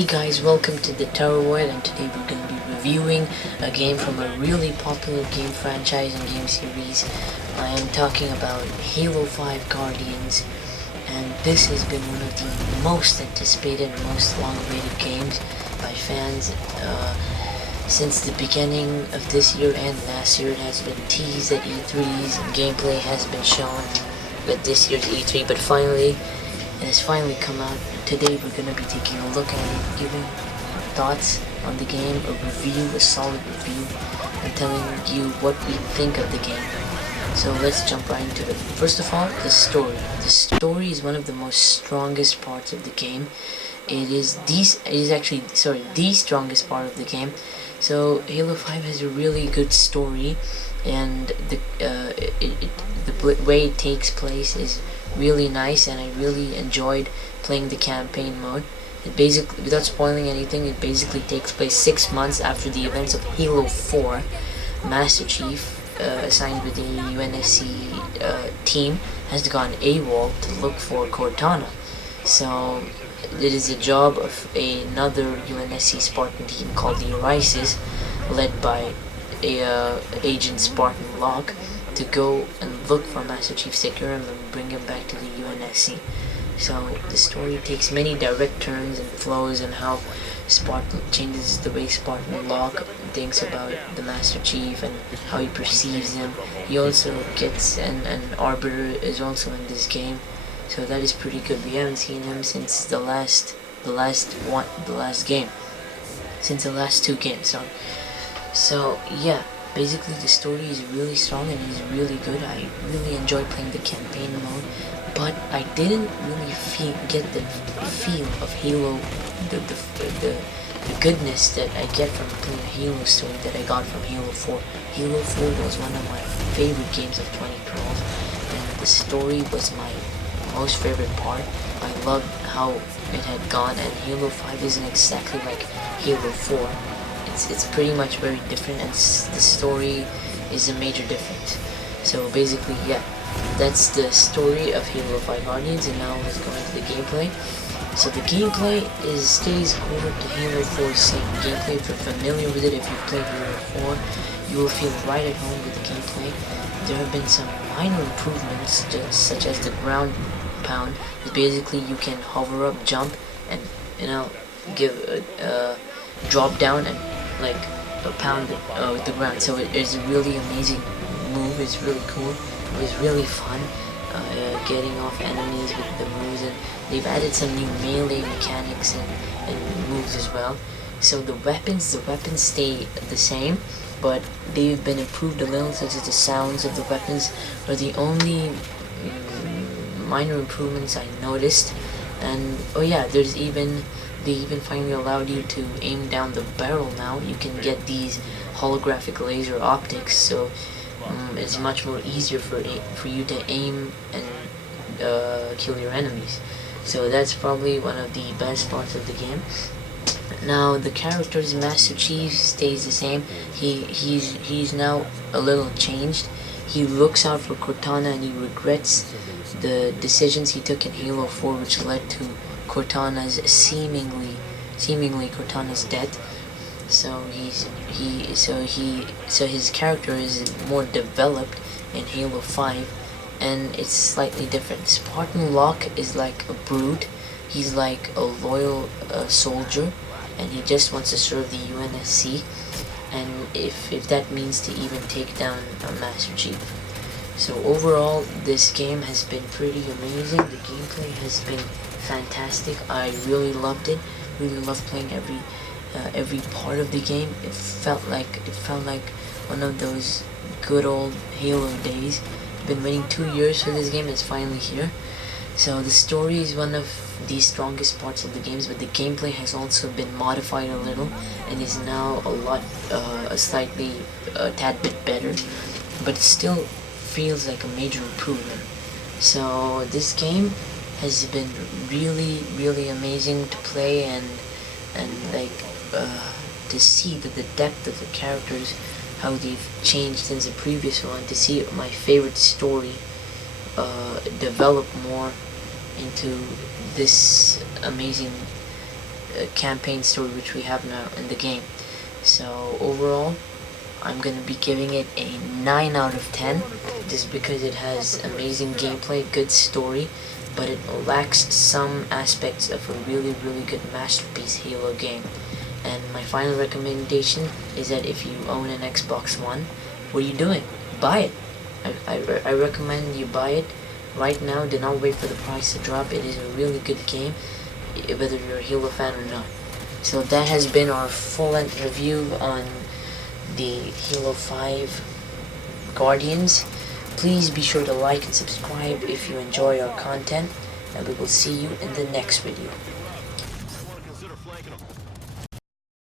Hey guys, welcome to the Terravoid, and today we're going to be reviewing a game from a really popular game franchise and game series. I am talking about Halo 5 Guardians, and this has been one of the most anticipated and most long-awaited games by fans since the beginning of this year and last year. It has been teased at E3s and gameplay has been shown at this year's E3, but finally it has finally come out. Today we're going to be taking a look at it, giving thoughts on the game, a review, a solid review, and telling you what we think of the game. So let's jump right into it. First of all, the story. The story is one of the most strongest parts of the game. It is the strongest part of the game. So Halo 5 has a really good story, and the way it takes place is really nice, and I really enjoyed playing the campaign mode. It basically, without spoiling anything, it basically takes place 6 months after the events of Halo 4. Master Chief, assigned with the UNSC team, has gone AWOL to look for Cortana. So it is the job of another UNSC Spartan team called the Orisis, led by Agent Spartan Locke, to go and look for Master Chief, secure him, and bring him back to the UNSC. So the story takes many direct turns and flows, and how Spartan changes the way Spartan Locke thinks about the Master Chief and how he perceives him. He also gets an Arbiter is also in this game, so that is pretty good. We haven't seen him since the last game, since the last two games. Sorry. So yeah. Basically, the story is really strong and is really good. I really enjoyed playing the campaign mode, but I didn't really get the feel of Halo, the goodness that I get from playing a Halo story that I got from Halo 4. Halo 4 was one of my favorite games of 2012, and the story was my most favorite part. I loved how it had gone, and Halo 5 isn't exactly like Halo 4. It's pretty much very different, and the story is a major difference. So basically, yeah, that's the story of Halo 5 Guardians, and now let's go into the gameplay. So the gameplay stays core to Halo 4's same gameplay. If you're familiar with it, if you've played Halo 4, you will feel right at home with the gameplay. There have been some minor improvements, such as the ground pound. Basically, you can hover up, jump, and give a drop down and like a pound with the ground. So it is a really amazing move. It's really cool. It was really fun getting off enemies with the moves, and they've added some new melee mechanics and moves as well. So the weapons stay the same, but they've been improved a little, such as the sounds of the weapons are the only minor improvements I noticed. And oh yeah, they even finally allowed you to aim down the barrel now. You can get these holographic laser optics, so it's much more easier for you to aim and kill your enemies. So that's probably one of the best parts of the game. Now the character's Master Chief stays the same. He's now a little changed. He looks out for Cortana, and he regrets the decisions he took in Halo 4, which led to Cortana's seemingly Cortana's death. So his character is more developed in Halo 5, and it's slightly different. Spartan Locke is like a brute. He's like a loyal soldier, and he just wants to serve the UNSC, and if that means to even take down a Master Chief. So overall, this game has been pretty amazing. The gameplay has been fantastic. I really loved it. Really loved playing every part of the game. It felt like one of those good old Halo days. Been waiting 2 years for this game. It's finally here. So the story is one of the strongest parts of the games, but the gameplay has also been modified a little and is now a tad bit better, but it still feels like a major improvement. So this game has been really amazing to play, and to see the depth of the characters, how they've changed since the previous one, to see my favorite story develop more into this amazing campaign story which we have now in the game. So overall, I'm gonna be giving it a 9 out of 10, just because it has amazing gameplay, good story, but it lacks some aspects of a really good masterpiece Halo game. And my final recommendation is that if you own an Xbox One, what are you doing? Buy it. I recommend you buy it right now. Do not wait for the price to drop. It is a really good game, whether you're a Halo fan or not. So that has been our full-length review on the Halo 5 Guardians. Please be sure to like and subscribe if you enjoy our content, and we will see you in the next video.